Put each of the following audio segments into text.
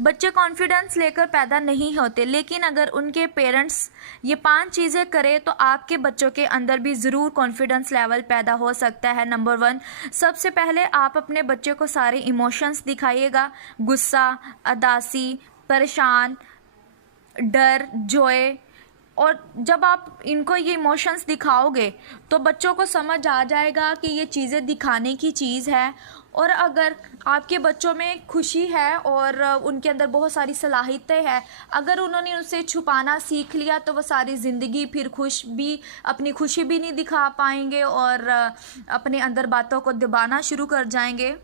बच्चे कॉन्फिडेंस लेकर पैदा नहीं होते, लेकिन अगर उनके पेरेंट्स ये 5 चीज़ें करें तो आपके बच्चों के अंदर भी ज़रूर कॉन्फिडेंस लेवल पैदा हो सकता है। नंबर 1, सबसे पहले आप अपने बच्चे को सारे इमोशंस दिखाइएगा। गुस्सा, उदासी, परेशान, डर, जॉय। और जब आप इनको ये इमोशंस दिखाओगे तो बच्चों को समझ आ जाएगा कि ये चीज़ें दिखाने की चीज़ है। और अगर आपके बच्चों में खुशी है और उनके अंदर बहुत सारी सलाहियतें हैं, अगर उन्होंने उसे छुपाना सीख लिया तो वो सारी ज़िंदगी फिर अपनी खुशी भी नहीं दिखा पाएंगे और अपने अंदर बातों को दबाना शुरू कर जाएंगे।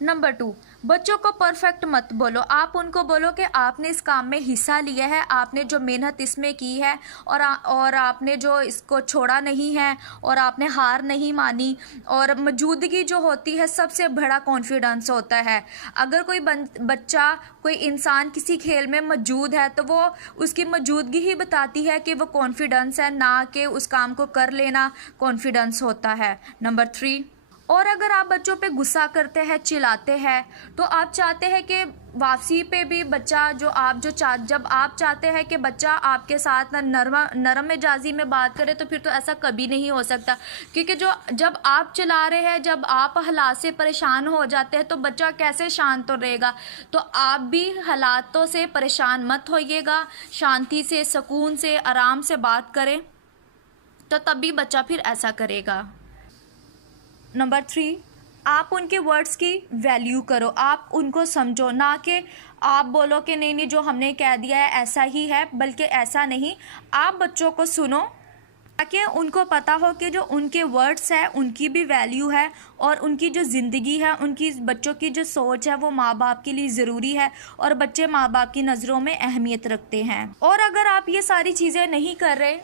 नंबर 2, बच्चों को परफेक्ट मत बोलो। आप उनको बोलो कि आपने इस काम में हिस्सा लिया है, आपने जो मेहनत इसमें की है और आपने जो इसको छोड़ा नहीं है और आपने हार नहीं मानी। और मौजूदगी जो होती है सबसे बड़ा कॉन्फिडेंस होता है। अगर कोई बच्चा, कोई इंसान किसी खेल में मौजूद है तो वो उसकी मौजूदगी ही बताती है कि वो कॉन्फिडेंस है, ना कि उस काम को कर लेना कॉन्फिडेंस होता है। नंबर 3, और अगर आप बच्चों पे गुस्सा करते हैं, चिल्लाते हैं, तो आप चाहते हैं कि वापसी पे भी बच्चा जब आप चाहते हैं कि बच्चा आपके साथ नरम मिजाजी में बात करे, तो फिर तो ऐसा कभी नहीं हो सकता। क्योंकि जब आप चिल्ला रहे हैं, जब आप हालात से परेशान हो जाते हैं तो बच्चा कैसे शांत रहेगा। तो आप भी हालातों से परेशान मत होइएगा, शांति से, सुकून से, आराम से बात करें, तो तभी बच्चा फिर ऐसा करेगा। नंबर 3, आप उनके वर्ड्स की वैल्यू करो। आप उनको समझो, ना कि आप बोलो कि नहीं जो हमने कह दिया है ऐसा ही है, बल्कि ऐसा नहीं। आप बच्चों को सुनो ताकि उनको पता हो कि जो उनके वर्ड्स है उनकी भी वैल्यू है और उनकी जो ज़िंदगी है, उनकी बच्चों की जो सोच है वो माँ बाप के लिए ज़रूरी है और बच्चे माँ बाप की नज़रों में अहमियत रखते हैं। और अगर आप ये सारी चीज़ें नहीं कर रहे